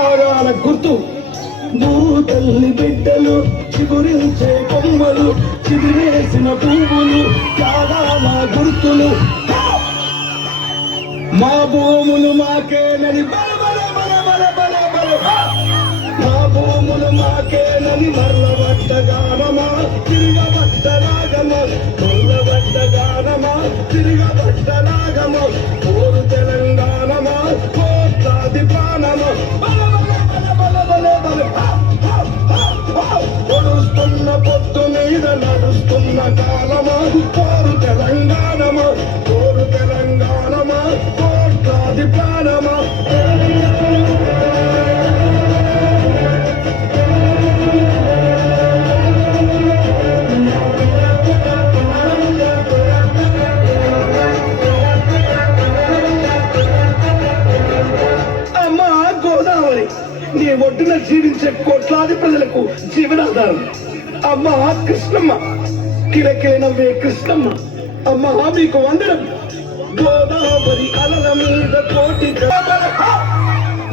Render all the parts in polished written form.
త్యాగాల గుర్తు. భూతల్లి బిడ్డలు చిగురించే కొమ్మలు, చిదిరేసిన పువ్వులు, త్యాగాల గుర్తులు. మా భూములు మాకేనని బల బల బల బల బల బల, మా భూములు మాకేనని మర్లబట్ట గానమా, తిరగబట్ట రాగమా, కొల్లబట్ట గానమా, తిరగబట్ట రాగమా, కోరు తెలంగాణమా, కోట్లాది ప్రాణమా, బల బల బల బల బల బల. పొడుస్తున్న పొత్తు మీద నడుస్తున్న కాలమా, కోరు తెలంగాణమా, కోరు తెలంగాణమా, కోట్లాది ప్రాణమా. నీ ఒడ్డున జీవించే కోట్లాది ప్రజలకు జీవనాధారం. అమ్మా కృష్ణమ్మ, కిలకిల నవ్వే కృష్ణమ్మ, అమ్మా మీకు వందనం. గోదావరి అలల మీద కోటి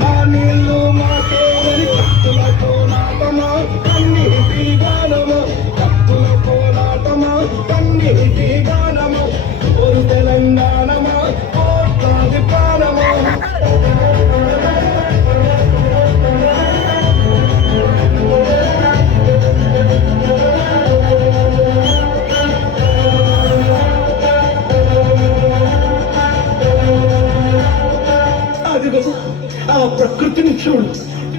మా నీళ్ళు మాకేమని కత్తుల కోలాటమా, కన్నీటి గానమా, కత్తుల కోలాటమా, కన్నీటి గానమా, కోరు తెలంగాణమా, కోట్లాది ప్రాణమా. ఆ ప్రకృతిని చూడు,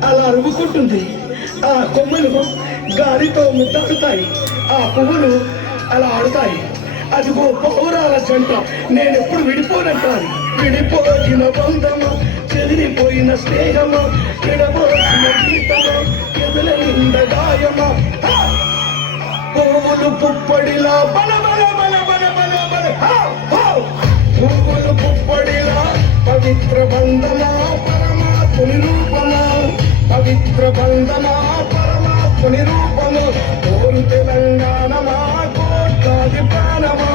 అలా అరువుకుంటుంది. ఆ కొమ్మలు గాలితో ముద్దాడుతాయి, ఆ పువ్వులు అలా ఆడుతాయి. అదిగో పౌరాల జంట, నేనెప్పుడు విడిపోనంటాను. విడిపోయిన బంధమా, చెదిరిపోయిన స్నేహమా, విడబోసిన గీతమా, ఎదుల నింద గాయమా. పువ్వులు పుప్పడిలా బల బల బల బల బల బల, పువ్వులు పుప్పడిలా పవిత్ర బంధమా, పరమాత్ముని రూపమా, పవిత్ర బంధమా, పరమాత్ముని రూపము, కోరు తెలంగాణమా, కోట్లాది ప్రాణమా.